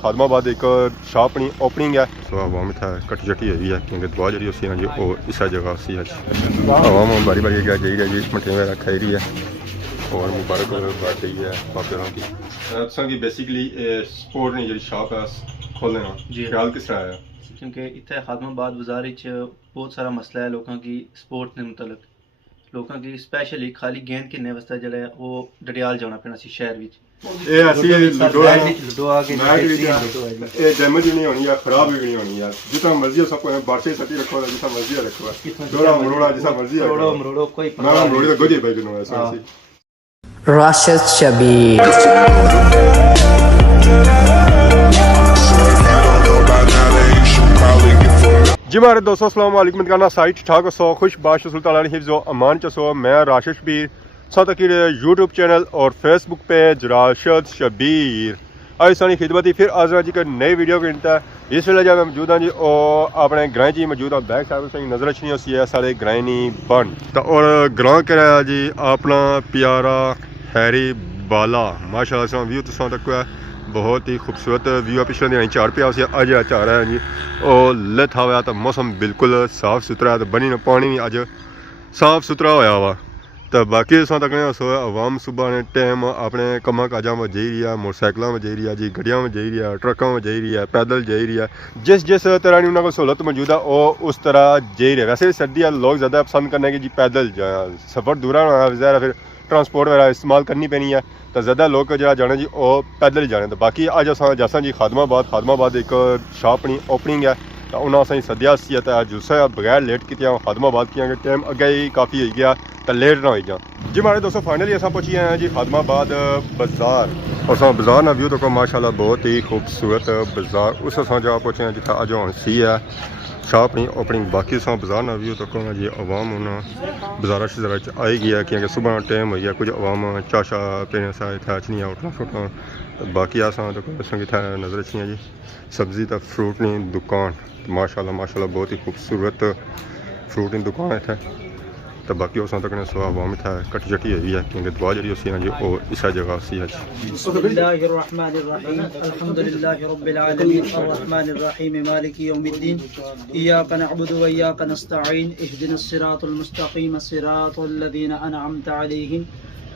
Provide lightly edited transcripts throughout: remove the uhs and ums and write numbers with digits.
خادم آباد ایک شاپ اپنی اوپننگ ہے سو عوام اتنا کٹی چٹی ہوئی ہے کیونکہ دعا جی اسی جی وہ اس جگہ اسی عوام باری باری کیا جی رہی ہے مٹھے وغیرہ کھائی رہی ہے اور مبارک بڑھ رہی ہے باقیوں کی تساں کی بیسیکلی سپورٹ نے جی شاپ ہے کھولنے کا جی خیال کس طرح ہے کیونکہ اتنے خادم آباد بازار بہت سارا مسئلہ ہے لوگوں کی سپورٹ کے متعلق لوگوں کی اسپیشلی خالی گیند کھیلنے واسطے جڑا ہے وہ ڈڈیال جانا پینا سی شہر وچ یہ ایسی لوڈو ہے لوڈو آ کے یہ ڈیمیج بھی نہیں ہونی ہے خراب بھی نہیں ہونی ہے جتنا مرضی سب کو باٹے سٹی رکھو جتنا مرضی رکھو ڈوڑا مروڑا جیسا مرضی رکھو مروڑو کوئی نہ مروڑی تو گجے پہ جنوں ایسا راشد شبیر جی ہمارے دوستو السلام علیکم کرنا سائٹ ٹھاک سو خوش باش سلطان حفظ و امان چسو میں راشد شبیر سو تک یوٹیوب چینل اور فیس بک پیج راشد شبیر آج سانی خدمت پھر آج جی کہ نئی ویڈیو کے انتا ہے اس ویلے جب میں موجود ہوں جی اور اپنے گرائیں جی موجود ہوں بیک سائڈ سے نظر اچھی ہوتی ہے سارے گرائیں نہیں بن تو اور گراں کرا جی اپنا پیارا ہیری بالا ماشاء اللہ سے ویو تو تک ہے بہت ہی خوبصورت ویو پچھلے دن چار پیا اسے اج چار ہے جی اور لت ہوا تو موسم بالکل صاف ستھرا ہے تو بنی پانی بھی اج صاف ستھرا ہویا وا تو باقی تک عوام صبح نے ٹائم اپنے کما کاجاں میں جائی رہی ہے موٹر سائیکلوں میں جائی رہی ہے جی گڈیاں میں جائی رہی ہے ٹرکوں میں جائی رہی ہے پیدل جائی رہی ہے جس طرح کی انہوں کو سہولت موجود ہے وہ اس طرح جائی رہے ویسے بھی سردی ہے لوگ زیادہ پسند کرنے کی جی پیدل جائیں سفر دورا ہونا پھر ٹرانسپورٹ وغیرہ استعمال کرنی پینی ہے تو زیادہ لوگ جا جانا جی وہ پیدل ہی جانے تو باقی اج جیسا جی خادم آباد ایک شاپ اپنی اوپننگ ہے تو انہوں نے سدیا سی جسے بغیر لیٹ کی خادم آباد کیا کہ ٹائم اگے ہی کافی ہوئی گیا تو لیٹ نہ ہوئی جا جی ہمارے دوستوں فائنلی اصل پہنچی ہیں جی خادم آباد بازار اور بازار نہ ویو تو ماشاء اللہ بہت ہی خوبصورت بازار اس جا پہنچے ہیں جتنا اج ہوں سی ہے شاپ اپنی اوپننگ باقی بازار نہ ویو تک جی عوام بازار شزار آئی گیا کیونکہ صبح ٹائم ہوئی ہے کچھ عوام چاشا پینے سے اچنی اٹھنا فٹنا باقی نظر اچھی جی سبزی تو فروٹ نہیں دکان ماشاء اللہ بہت ہی خوبصورت فروٹ کی دکان ہے تو باقی اس تک سوا عوام کٹی چٹی ہوئی ہے کیونکہ دعا جی اسی جی وہ اس جگہ اسی ہے بسم اللہ الرحمن الرحیم الحمد للہ رب العالمین الرحمن الرحیم مالک یوم الدین ایاک نعبد و ایاک نستعین اهدنا الصراط المستقیم صراط الذین انعمت علیہم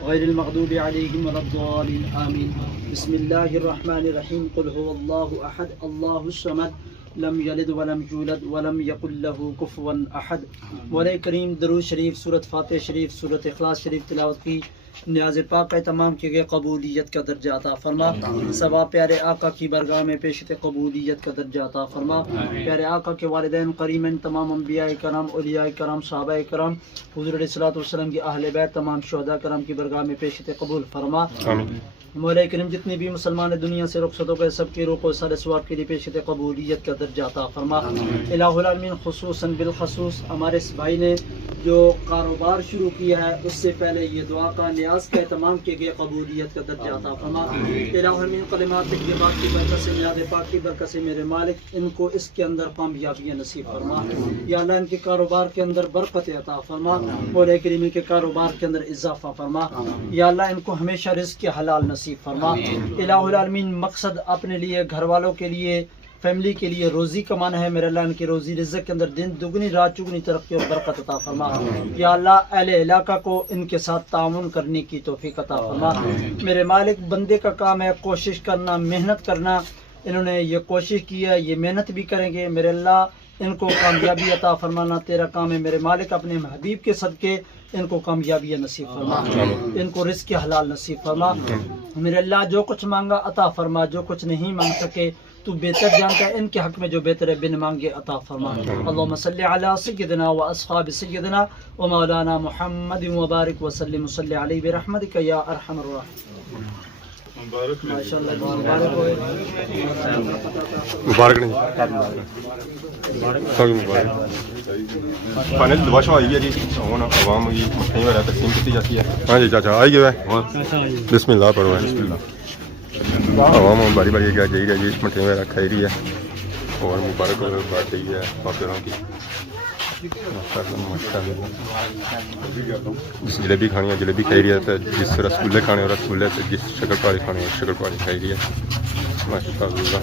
غیر المغضوب علیہم ولا الضالین آمین بسم اللہ الرحمن الرحیم قل هو اللہ احد اللہ الصمد لم یلد ولم یولد ولم یکن له کفوا احد مولا کریم درود شریف سورۃ فاتحہ شریف سورۃ اخلاص شریف تلاوت کی نیاز پاک کا تمام کی گئے قبولیت کا درجہ عطا فرما سوا پیارے آقا کی برگاہ میں پیشت قبولیت کا درجہ عطا فرما پیارے آقا کے والدین قریمین تمام انبیاء کرام اولیاء کرام صحابہ کرام حضور علیہ الصلوۃ والسلام کی اہل بیت تمام شہداء کرام کی برگاہ میں پیشت قبول فرما مولا کریم جتنی بھی مسلمان دنیا سے رخصت ہو گئے سب کی روح کو سارے ثواب کے لیے پیشت قبولیت کا درجہ عطا فرما الہ العالمین خصوصاً بالخصوص ہمارے اس بھائی نے جو کاروبار شروع کیا ہے اس سے پہلے یہ دعا کا نیاز کا اہتمام کیے گئے قبولیت کا درجہ عطا فرما الہ العالمین کلمات طیبات کی برکت سے نیاز پاک کی برکت سے میرے مالک ان کو اس کے اندر کامیابیاں نصیب فرما یا اللہ ان کے کاروبار کے اندر برکت عطا فرما مولا کریم ان کے کاروبار کے اندر اضافہ فرما یا اللہ ان کو ہمیشہ رزق کے حلال نصیب فرما الہ العالمین مقصد اپنے لیے گھر والوں کے لیے فیملی کے لیے روزی کمانا ہے میرے اللہ ان کی روزی رزق کے اندر دن دگنی رات چگنی ترقی اور برکت عطا فرما یا اللہ اہل علاقہ کو ان کے ساتھ تعاون کرنے کی توفیق عطا فرما میرے مالک بندے کا کام ہے کوشش کرنا محنت کرنا انہوں نے یہ کوشش کی ہے یہ محنت بھی کریں گے میرے اللہ ان کو کامیابی عطا فرمانا تیرا کام ہے میرے مالک اپنے حبیب کے صدقے ان کو کامیابی نصیب فرما ان کو رزق حلال نصیب فرما میرے اللہ جو کچھ مانگا عطا فرما جو کچھ نہیں مانگ سکے تو بہتر جانتا ہے ان کے حق میں جو بہتر ہے بن مانگے عطا فرما اللہم صلی علی سیدنا و اصحاب سیدنا و مولانا محمد مبارک وسلم صلی علیہ برحمتک یا ارحم الراحمین ماشاءاللہ مبارک ہوئے مبارک نہیں فائنل دعا شوا آئی ہے جی عوام کی مٹھائی وغیرہ تقسیم کی جاتی ہے ہاں جی چاچا آئی گیا ہے بسم اللہ پڑھو بسم اللہ عوام باری باری کیا جائی رہی ہے مٹھائی وغیرہ کھائی رہی ہے اور مبارک بڑھ رہی ہے باقیوں کی जिस जलेबी खानी है जलेबी खाई रही है, तो जिस रसगुल्ले खाने हैं रसगुल्ले, तो जिस शक्करपारी खानी है शक्करपारी खाई रही है। माशाअल्लाह।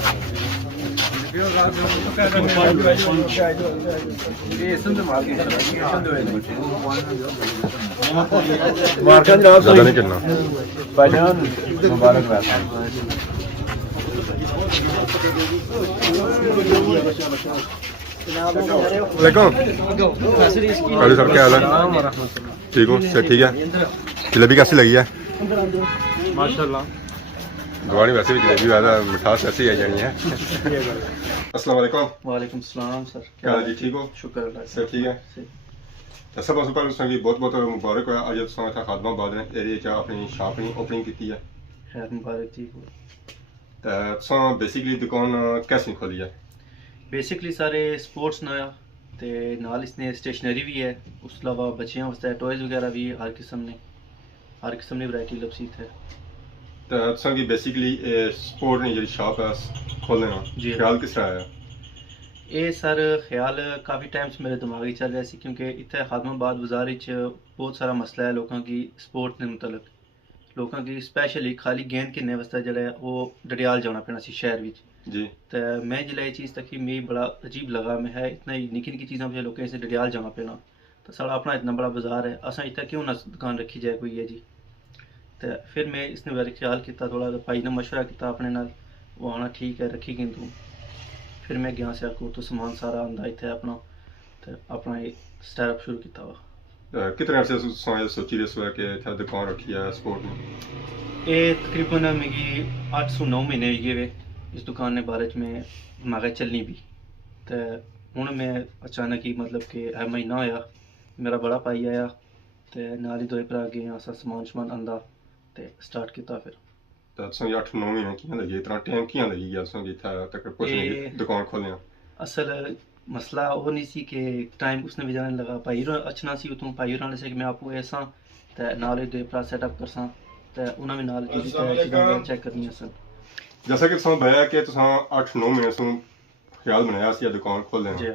ज़्यादा नहीं करना। वालेकुम सर, क्या हाल है? ठीक हो? सर ठीक है। जलेबी कैसी लगी है? माशाल्लाह। दवानी वैसे भी जलेबी वाला मिठास ऐसी आ जानी है। अस्सलाम वालेकुम। वालेकुम सलाम सर, क्या हाल जी, ठीक हो? शुक्र अल्लाह सर ठीक है। तो सब तो पहले संगी बहुत बहुत मुबारक हो। अज तुम इतना खादमाबाद एरिया च अपनी शॉप की ओपनिंग की है। खैर मुबारक जी। तो तुम बेसिकली दुकान कैसी खोली है? बेसिकली सारे स्पोर्ट्स ना ते नाल इसने स्टेशनरी भी है, उस अलावा बच्चियां वास्ते टॉयज वगैरह भी हर किस्म ने वैरायटी लबसी है। तो तुम की बेसिकली स्पोर्ट ने जी शॉप है खोलने का जी। ख्याल किस तरह आया? ये सर ख्याल काफ़ी टाइम से मेरे दिमाग ही चल रहा सी, क्योंकि इतने खादमाबाद बाजार बहुत सारा मसला है लोगों की स्पोर्ट के मुतलक। लोगों की स्पैशली खाली गेंद खेलने वास्ते जरा वो डडियाल जाना पैना सी शहर विच। जी। तो मैं जिला ये चीज़ तक मैं बड़ा अजीब लगा, मैं है इतना ही निक्की निक्की चीज़ों पर लोगों से डडियाल जाना पैना। तो साढ़ा अपना इतना बड़ा बाजार है, असा इतना क्यों ना दुकान रखी जाए कोई है जी। तो फिर मैं इसने बारे ख्याल किया, थोड़ा भाई ने मशवरा किया अपने नाल, वो आना ठीक है रखी कि तू। फिर मैं गया से आको तो सामान सारा आंदा इतने अपना, तो अपना ये स्टार्टअप शुरू किया वा। कितने अरसे से सोची रहे हो कि इतना दुकान रखी है स्पोर्ट में? ये तकरीबन मेरी 8 से 9 महीने हुए वे इस दुकान ने बारे में मगर चलनी भी। तो हूँ मैं अचानक ही मतलब कि हर महीना होया मेरा बड़ा भाई आया, तो नाल ही दो भरा गए असा समान शमान आंदा तो स्टार्ट किया। फिर तो तुम 8-9 महीने कियां लगे, इतना टाइम कियां लगी गया तुम इतना तक पहुंचने दुकान खोलने? असल मसला वो नहीं सी कि टाइम उसने भी जाने लगा, भाई अच्छना सी उतों भाई होने से कि मैं आपको ऐसा तो नाल ही दो भरा सेटअप करसा, तो उन्हें भी नाल चीज़ें चेक करनी असल। जैसा कि तुम बताया कि तुम 8-9 महीने से ख्याल बनाया सी दुकान खोलने जी।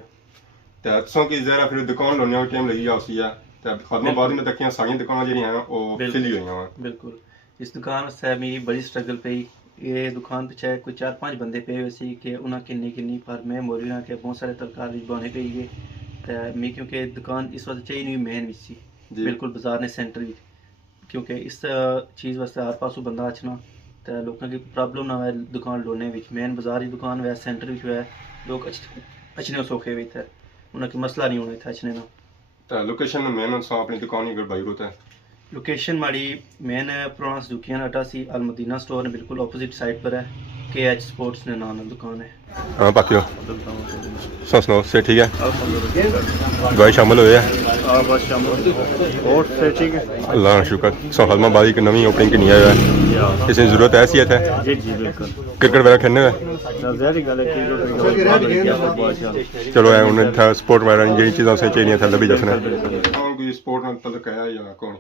तो तुम की जरा फिर दुकान लाने में टाइम लगी गया उसी है। तो खादमाबाद में तक सारी दुकान जी हैं वो फिली हुई हैं। बिल्कुल इस दुकान से मेरी बड़ी स्ट्रगल पई। ये दुकान पिछे कोई 4-5 बंदे पे हुए सी कि उन्हें किन्नी पर मैं मौलवी ना के बहुत सारे तलकार बने पे गए। तो मैं क्योंकि दुकान इस वक्त चाहिए नहीं मेन विच सी बिल्कुल बाजार ने सेंटर भी, क्योंकि इस चीज़ वास्ते हर पासों बंदा अचना तो लोगों की प्रॉब्लम ना हो दुकान लोने विच। मेन बाजार की दुकान वै सेंटर भी है, लोग अचने सौखे भी थे, उन्हें मसला नहीं होना इतना अचने ना। तो लोकेशन मेन अपनी दुकान ही अगर बाई होता है लोकेशन माड़ी मेन पुराना सुजुकियान अड्डा सी अल मदीना स्टोर ने बिल्कुल ऑपोजिट साइड पर है। KH स्पोर्ट्स ने नाम दुकान है। हाँ बाकी हो सुनो से ठीक है भाई शामिल हुए हैं अल्लाह का शुक्र। खादमाबाद की नवी ओपनिंग की नहीं आया है, किसी जरूरत है सी है क्रिकेट वगैरह खेलने में? चलो है उन्हें था स्पोर्ट वगैरह जी चीज़ों से चाहिए था लभी जसने कोई स्पोर्ट में तलक है या कौन?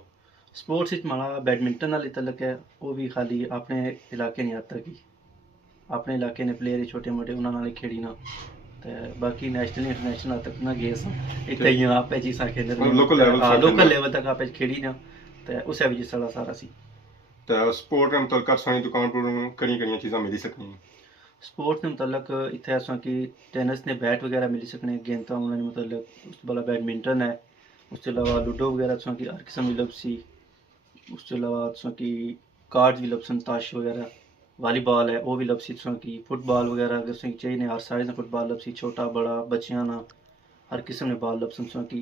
स्पोर्ट्स माड़ा बैडमिंटन वाली तलक है, वो भी खाली अपने इलाके नहीं आता की अपने इलाके ने प्लेयर छोटे मोटे उन्होंने खेड़ी ना, तो बाकी नेशनल इंटरनेशनल तक ना गए इतना ही आप चीज़ा खेल लोकल लेवल तक आप खेड़ी ना, तो उस सारा सारा सी। तो स्पोर्ट के मुतलक सारी दुकान पर कड़ी चीज़ां मिली सकनी? स्पोर्ट के मुतलक इतने असा कि टेनिस ने बैट वगैरह मिली सकने, गेंदा उन्होंने मतलब उस वाला बैडमिंटन है, उसके अलावा लूडो वगैरह तुसा की हर किस्म की लभसी, उसके अलावा तुसा की कार्ड भी लभसन, ताश वगैरह, वॉलीबॉल है वो भी लभसी तुसा की, फुटबॉल वगैरह अगर तुसा चाहिए हर साइज फुटबॉल लभसी, छोटा बड़ा बच्चियां ना हर किस्म ने बॉल लभसन तुसा की।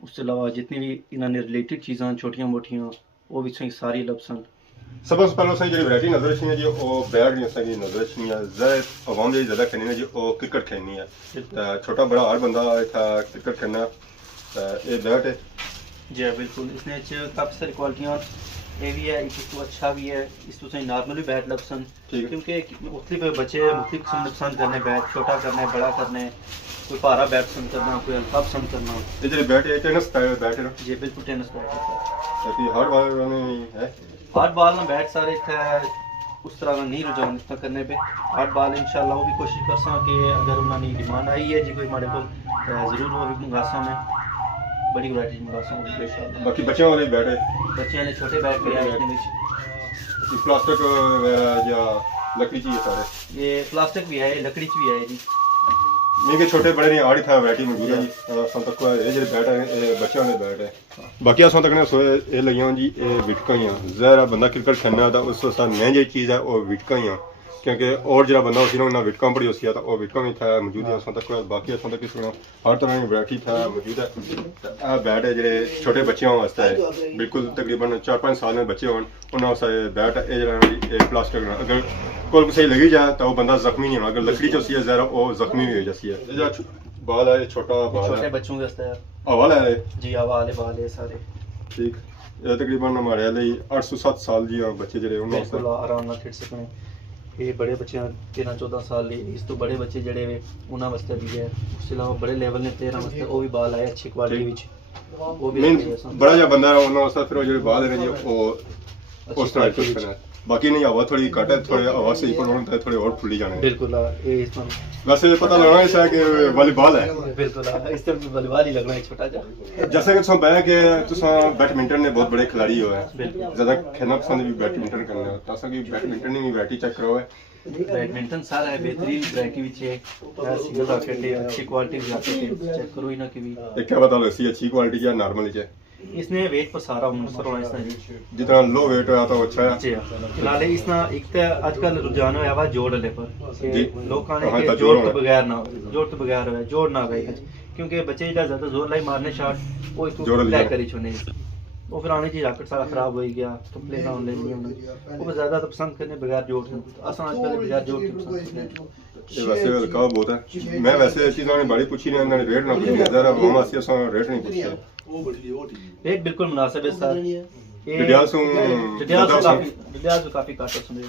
उसके अलावा जितनी भी इन्होंने रिलेटेड चीज़ां छोटियां मोटियां वो भी तुसा सारी लभसन। सब से पहले जी वैरायटी नजर रखनी जी वो बैट जी नजर रखनी है अवाम जी ज़्यादा खेलनी है जी वो क्रिकेट खेलनी है, छोटा बड़ा हर बंदा इतना क्रिकेट खेलना ये बैट है जी बिल्कुल। इसने काफ़ी सारी क्वालिटियाँ ये भी है, इसको अच्छा भी है, इसको सही नॉर्मल भी बैट लपसन, क्योंकि मुख्तलिफ बच्चे मुख्तलिफ किस्म पसंद करने बैट, छोटा करने बड़ा करने, कोई भारा बैट पसंद करना, कोई हल्का पसंद करना। ये जो बैट है टेनिस बैट है जी बिल्कुल टेनिस बैट है। हर बार है हर बाल में बैट सारे इतने उस तरह का नहीं रुझान इतना करने पे 8 बाल इंशाल्लाह वो भी कोशिश कर सा कि अगर उन्होंने डिमांड आई है जी कोई हमारे को ज़रूर वो भी मंगा सा मैं बड़ी वैरायटी मंगा सा इंशाल्लाह। बाकी बच्चों वाले बैट है बच्चे ने छोटे बैट पे आए इसमें प्लास्टिक वगैरह या लकड़ी चाहिए सारे ये प्लास्टिक भी है लकड़ी च भी है जी नहीं कि छोटे बड़े नहीं आड़ी था वैरायटी मौजूद है जी असां तक ये ਜਿਹੜੇ बैट है ये बच्चों वाले बैट है बाकी असां तक ने सोए ये लगियां जी ये विटकां ही ज़ाहिर बंदा क्रिकेट खेलना था उस वास्ते महंगी चीज़ है वो विटकां ही क्योंकि और जरा बंदा उसी ना विटकां बड़ी उसी तो वो विटकां भी था मौजूद है असां तक बाकी असां तक किसी हर तरह की वैरायटी था मौजूद है आ बैट है ਜਿਹੜੇ छोटे बच्चों वास्ते है बिल्कुल तकरीबन 4-5 साल में बच्चे होन उन्होंने वास्ते बैट है ये प्लास्टिक अगर कोई सही लगी जाए तो वो बंदा जख्मी नहीं होना अगर लकड़ी च उसी है ज़रा वो जख्मी भी हो जाती है जो बाल है छोटा बाल छोटे है बच्चों के वास्ते हवाला है जी हवाले वाले सारे ठीक ये तकरीबन हमारे लिए 807 साल जी बच्चे ਜਿਹੜੇ ਉਹਨਾਂ बिल्कुल आराम ਨਾਲ ਖੇਡ ਸਕਣ ਇਹ ਬੜੇ ਬੱਚਿਆਂ 13-14 ਸਾਲ ਦੇ ਇਸ ਤੋਂ ਬੜੇ ਬੱਚੇ ਜਿਹੜੇ ਵੇ ਉਹਨਾਂ ਵਾਸਤੇ ਵੀ ਹੈ ਉਸ ਤੋਂ ਇਲਾਵਾ ਬੜੇ ਲੈਵਲ ਨੇ 13 ਵਾਸਤੇ ਉਹ ਵੀ ਬਾਲ ਆਏ ਅੱਛੀ ਕੁਆਲਿਟੀ ਵਿੱਚ ਉਹ ਵੀ ਬੜਾ ਜਿਹਾ ਬੰਦਾ ਉਹਨਾਂ ਵਾਸਤੇ ਫਿਰ ਉਹ ਜਿਹੜੇ ਬਾਲ ਨੇ ਜੀ ਉਹ ਉਸ ਤਰ੍ਹਾਂ ਕੁਝ ਕਰਨਾ ਬਾਕੀ ਨਹੀਂ ਹਵਾ ਥੋੜੀ ਘੱਟ ਹੈ ਥੋੜੇ ਹਵਾ ਸਹੀ ਪਰ ਉਹਨਾਂ ਤੇ ਥੋੜੇ ਹੋਰ ਫੁੱਲੀ ਜਾਣੇ ਬਿਲकुल ਇਹ ਇਸ ਨੂੰ वैसे पता लगना ऐसा है कि वॉलीबॉल है बिल्कुल इस तरफ वॉलीबॉल ही लगना है छोटा जा जैसे कि तुम बह के तुम बैडमिंटन ने बहुत बड़े खिलाड़ी हो है बिल्कुल ज्यादा खेलना पसंद भी बैडमिंटन करना है तासा कि बैडमिंटन की वैरायटी चेक करो है बैडमिंटन सारा है बेहतरीन वैरायटी विच है सिंगल रैकेट है अच्छी क्वालिटी की रैकेट है चेक करो ही ना कि भी एक क्या पता लगी अच्छी क्वालिटी है नॉर्मल है इसने वेट पर सारा मुनसर होना इसने जितना लो वेट होया तो अच्छा है जी फिलहाल इसना एक तो आजकल रुझान होया वा जोड़ ले पर जी। लोग हाँ, कहने तो के जोड़ जोड़ तो बगैर ना जोड़ तो बगैर है जोड़ ना गए क्योंकि बच्चे जिदा ज्यादा जोर लाई मारने शॉट वो इसको जोड़ लिया। प्ले करी छोने वो फिर आने की रैकेट सारा खराब हो गया कंप्लेन ऑन ले लिया वो ज्यादा तो पसंद करने बगैर जोड़ आसान आजकल बगैर जोड़ के पसंद करते ये वैसे लगा बहुत है मैं वैसे चीज़ों ने बड़ी पूछी नहीं उन्होंने रेट ना पूछी ज़रा हम आसी असा रेट नहीं पूछी एक बिल्कुल मुनासिब है सर ये डिडियाल सु डिडियाल से काफी काट सुन रहे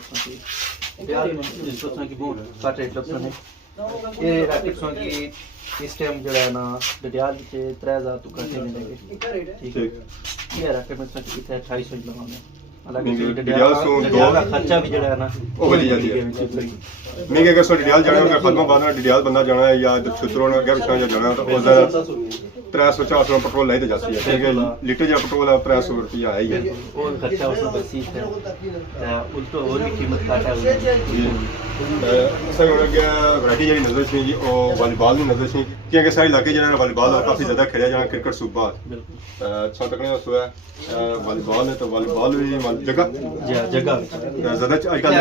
डिडियाल जिसको सुन की बहुत काट रेट लग सुने ये रैकेट सुन की इस टाइम जो है ना डिडियाल के 3000 तो काटे मिलेंगे ठीक है ये रैकेट में सुन की 2800 लगाने हालांकि डिडियाल का खर्चा भी जड़ा है ना वो बड़ी जाती है नहीं कि अगर सो डिडियाल जाना है खत्म बाद में डिडियाल बंदा जाना है या छुतरों ने अगर पिछले जाना है तो वो ज़रा 300-400 पेट्रोल लाई तो जाती है क्योंकि लीटर जो पेट्रोल है 300 रुपया है ही है वो खर्चा उसमें बसीत है उसको और भी कीमत काटा है सही होना गया वैरायटी जी नजर सी जी और वॉलीबॉल की नजर सी क्योंकि सारे इलाके जो वॉलीबॉल काफ़ी ज़्यादा खेलिया जाना क्रिकेट सूबा अच्छा तक नहीं वॉलीबॉल है तो वॉलीबॉल भी जगह जगह ज़्यादा अजकल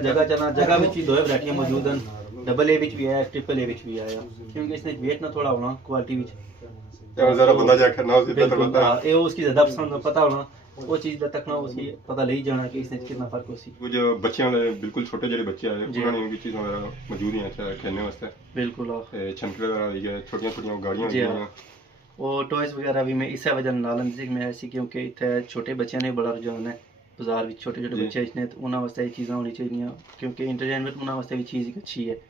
जगह चलना जगह में दो वैरायटियां मौजूद हैं डबल ए विच भी है ट्रिपल ए विच भी आया क्योंकि इसने वेट ना थोड़ा होना क्वालिटी विच ज़रा बंदा जा करना उसे बेहतर बिल्कुल बनता है ये उसकी ज्यादा पसंद पता होना वो चीज दा तक ना उसकी पता ले ही जाना कि इसने कितना फर्क होसी वो जो बच्चे वाले बिल्कुल छोटे जो बच्चे आए जी। उन्होंने इनकी चीज़ वगैरह मौजूद हैं अच्छा खेलने वास्ते बिल्कुल छमके वगैरह आई गए छोटियां गाड़ियां जी आई हाँ। वो टॉयज वगैरह भी मैं इस वजह नाल अंदर मैं ऐसी क्योंकि इतने छोटे बच्चों ने बड़ा रुझान है बाजार में छोटे छोटे जी। बच्चे इसने तो उन्होंने वास्ते ये चीज़ां होनी चाहिए क्योंकि इंटरटेनमेंट उन्होंने वास्ते भी चीज़ अच्छी है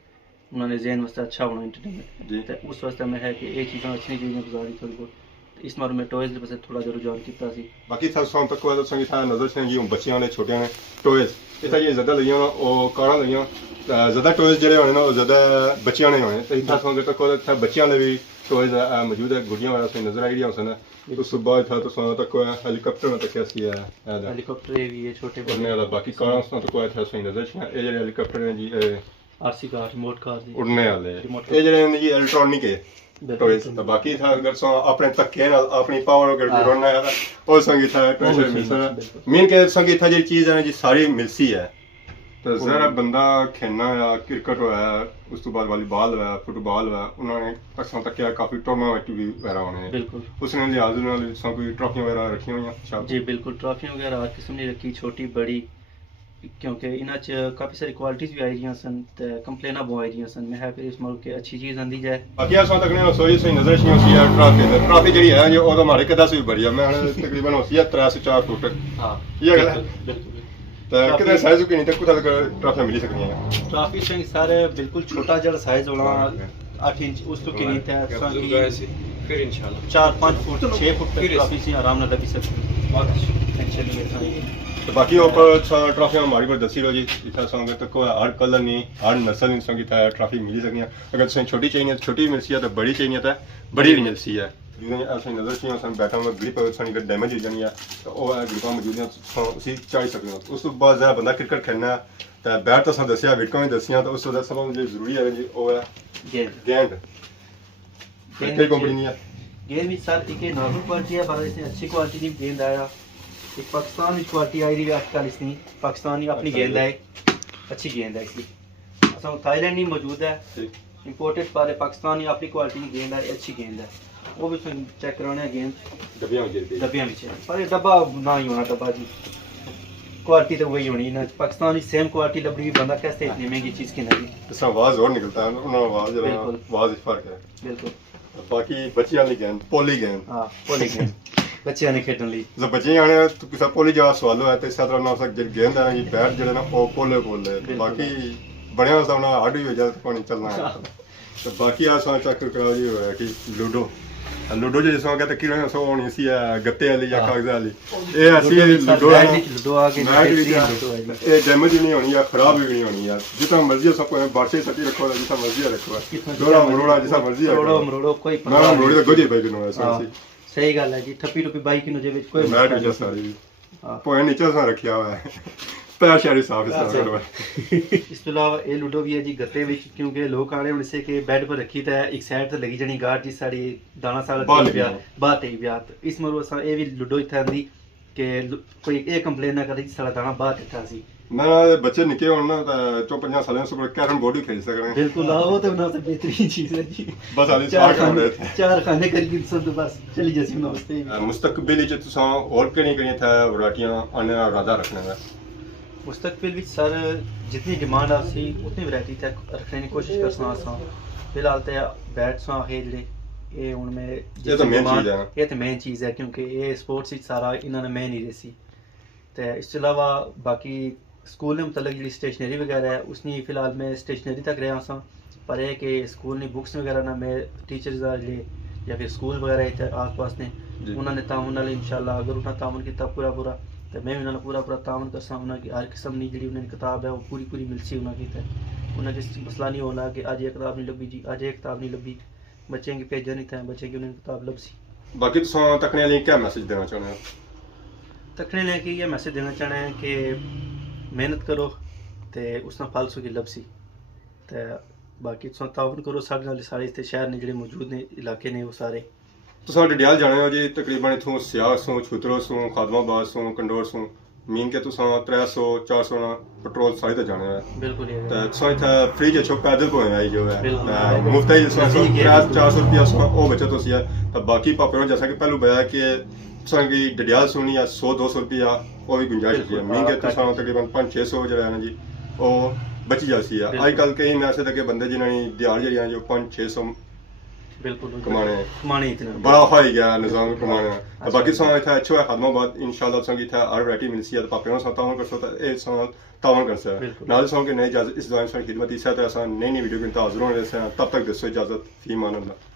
उन्होंने जहन वास्ते अच्छा होना इंटरटेनमेंट जी तो उस वास्ते मैं है कि ये चीज़ां अच्छी चाहिए बाजार की थोड़ी बहुत इस मारू मैं टॉयज पासे थोड़ा जिहा रुझान किया सी बाकी था शाम तक वाला संगी था नजर से जी बच्चियां ने छोटियां ने टॉयज इतना ये ज़्यादा लिया ना और कारा लिया ज़्यादा टॉयज जड़े होने ना ज़्यादा बच्चियां ने होने तो इतना संग तक वाला था बच्चियां ने भी टॉयज मौजूद है गुड़ियां वाला से नजर आई रही है तो सुबह था तो शाम तक हेलीकॉप्टर में तक कैसी है हेलीकॉप्टर भी है छोटे उड़ने वाला बाकी कारा तक था सही नजर से ये जो हेलीकॉप्टर है जी आरसी कार रिमोट कार उड़ने वाले Remote ये जो जी इलेक्ट्रॉनिक है टॉयज तो बाकी था अगर सो अपने तक्के नाल अपनी पावर अगर जोड़ना है और संगी था ट्रेजर मिलता मेन के संगी था जी चीज है जी सारी मिलसी है तो जरा बंदा खेलना है क्रिकेट है उस तो बाद वॉलीबॉल है फुटबॉल है उन्होंने अक्सर तक काफी टूर्नामेंट भी वगैरह होने हैं बिल्कुल उसने लिहाज नाल सब कोई ट्रॉफियां वगैरह रखी हुई हैं जी बिल्कुल ट्रॉफियां वगैरह हर किस्म की रखी छोटी बड़ी क्योंकि इन्हां च काफ़ी सारी क्वालिटीज़ भी आई दियां सन ते कंप्लेनां बहुत आई दियां सन मैं है फिर इस मुल्क की अच्छी चीज़ आंदी जाए बाकी असां तक ने सोई सही नजर सी होसी है ट्रॉफी जेडी है जो ओदा हमारे कदा से भी बड़ी है मैं तकरीबन होसी है 3 से 4 फुट हाँ ये गल है बिल्कुल तो कितने साइज की नहीं तक कुछ तक ट्रॉफी मिल सकती है ट्रॉफी से सारे बिल्कुल छोटा जड़ा साइज होना 8 इंच उस तो की नहीं था फिर इंशाल्लाह 4-5 फुट 6 फुट तक ट्रॉफी से आराम ਨਾਲ ਲੱਗੀ ਸਕਦੀ ٹینشن نہیں ہے تو باقی اوپر ٹرافیاں ہماری پر دسی رہو جی اتنا سانگ تو کوئی ہر کلر نہیں ہر نسل نہیں سانگ اتنا ٹرافی ملی سکنی اگر تمہیں چھوٹی چاہیے تو چھوٹی ملسی ہے تو بڑی چاہیے تو بڑی بھی ملسی ہے اصل نظر سے سن بیٹھا میں گریپ سانی ڈیمیج ہو جانی ہے تو وہ گریپاں موجود ہیں اسی چاہی سکتے ہیں اس بعد زیادہ بندہ کرکٹ کھیلنا تو بیٹ تو دسیا وکٹاں بھی دسیاں تو اس وجہ سب جو ضروری ہے جی وہ ہے گیند کئی کمپنی نہیں ہے گیند بھی سر ایک نارمل کوالٹی ہے پر اس نے اچھی کوالٹی کی گیند آیا ایک پاکستان کی کوالٹی آئی رہی ہے آج کل اس نے پاکستان کی اپنی گیند ہے اچھی گیند ہے اس کی اصل تھائی لینڈ ہی موجود ہے امپورٹڈ پر پاکستان کی اپنی کوالٹی کی گیند ہے اچھی گیند ہے وہ بھی چیک کرانے گیند ڈبیاں گرتی ڈبیاں بھی چاہیے پر ڈبا نہ ہی ہونا ڈبا جی کوالٹی تو وہی ہونی نا پاکستان کی سیم کوالٹی لبڑی بندہ کیسے اتنی مہنگی چیز کی نہیں اس طرح آواز اور نکلتا ہے انہوں نے آواز جو آواز فرق ہے بالکل باقی بچی والی گیند پولی گیند ہاں پولی گیند بچیاں نے کھیڈن لی جب بچے آنے تو کسی پولی جگہ سوال ہوا تو اس طرح نہ جی گیند ہے نا جی بیٹ جڑے نا وہ پولے بولے باقی بڑے ہوتا انہیں ہڈ بھی ہو جائے پانی چلنا ہے تو باقی آ سو چیک کرا جی ہوا کہ لوڈو لوڈو جو جس کہتے کہ سو ہونی سی گتے والی یا کاغذ والی یہ ایسی لوڈو ہے لوڈو آ کے یہ ڈیمیج نہیں ہونی ہے خراب بھی نہیں ہونی ہے جتنا مرضی سب کو بارشیں سٹی رکھو جیسا مرضی رکھو ڈوڑا مروڑا جیسا مرضی مروڑو کوئی میں مروڑی تو گجے پہ کنو ایسا صحیح گل ہے جی ٹھپی ٹپی بائی کنو جے کوئی میٹ وچ ساری پوائنٹ نیچے سے رکھیا ہوا ہے پیر شہری صاف اس طرح کروا اس کے علاوہ یہ لوڈو بھی ہے جی گتے وچ کیونکہ لوگ آنے ہونے سے کہ بیڈ پر رکھی تے ایک سائڈ تے لگی جانی گارڈ جی ساڑی دانا سال بات ہے بیات اس مرو اساں اے وی لوڈو ایتھے آندی کہ کوئی اے کمپلین نہ کرے ساڑا دانا بات اٹھا سی میں بچے نکے ہون نا تو 50 سالوں سے کیرم بورڈ بھی کھیل سکتے ہیں بالکل وہ تو بنا سے بہترین چیز ہے جی بس آلی چار کھانے چار کھانے کر کے سن تو بس چلی جیسی بنا واسطے مستقبل وچ تساں اور کہڑی کہڑی تھا ورائٹیاں آنے دا ارادہ رکھنے دا مستقبل وچ سر جتنی ڈیمانڈ آ سی اتنی ورائٹی تک رکھنے کی کوشش کرساں اساں فی الحال تے بیٹ ساں ہے جڑے یہ ہن میں یہ تو مین چیز ہے یہ تو مین چیز ہے کیونکہ یہ سپورٹس وچ سارا انہاں نے مین نہیں رہی سی تے اس کے علاوہ باقی سکول نے متعلق جی اسٹیشنری وغیرہ ہے اس نے فی الحال میں اسٹیشنری تک رہا سا پر یہ کہ سکول نے بکس وغیرہ نہ میں ٹیچرز جڑے یا پھر سکول وغیرہ آس پاس نے انہوں نے تعاون نال انشاءاللہ اگر انہوں نے تعاون کیتا پورا تو میں انہوں نے پورا تعاون کرسا انہوں کی ہر قسم کی جڑی انہوں نے کتاب ہے وہ پوری ملسی انہوں کی انہیں کس مسئلہ نہیں ہونا کہ اج یہ کتاب نہیں لبھی جی اج یہ کتاب نہیں لبھی بچے کی بھیجا نہیں تھا بچے کی انہوں نے کتاب لب سی باقی تساں تکنے والے کیا میسج دینا چاہتے ہیں تکنے لے کے یہ میسج دینا چاہنا ہے کہ محنت کرو تے اس نے پھل سکی لب سی تے باقی تساں تعاون کرو سارے نال سارے اس شہر نے جڑے موجود نے علاقے نے وہ سارے تساں ڈڈیال جانے ہو جی تقریباً اتھوں سیاح سوں چھترو سوں خادم آباد سوں کنڈور سوں مین کے تساں 300 400 پٹرول ساری تے جانے ہے بالکل تے تساں ایتھے فری جو چھو پیدل پوئے آئی جو ہے مفت ہی تساں 400 روپیہ سوں او بچت ہوسی ہے تے باقی پاپڑوں جیسا کہ پہلو بتایا کہ تساں کی ڈڈیال سونی ہے 100 200 روپیہ وہ بھی گنجائش ہوتی ہے مین کے تساں تقریباً 500 600 جو ہے نا جی وہ بچی جاتی ہے آج کل کئی میں ایسے تک بندے جنہوں نے دیہڑ جڑی جو 500 600 بالکل کمانے بڑا ہوائی گیا نظام کمانے باقی ساں اتنا اچھا ہے خدمہ آباد ان شاء اللہ سنگی تھا ہر ورائٹی ملسی ہے پاپیوں سے تعاون کر سکتا ہے سال تعاون کر سکتا ہے نال سوں کہ نئی اجازت اس دوران خدمت اس طرح نئی ویڈیو کے حاضر ہونے سے تب تک دسو اجازت فی امان اللہ.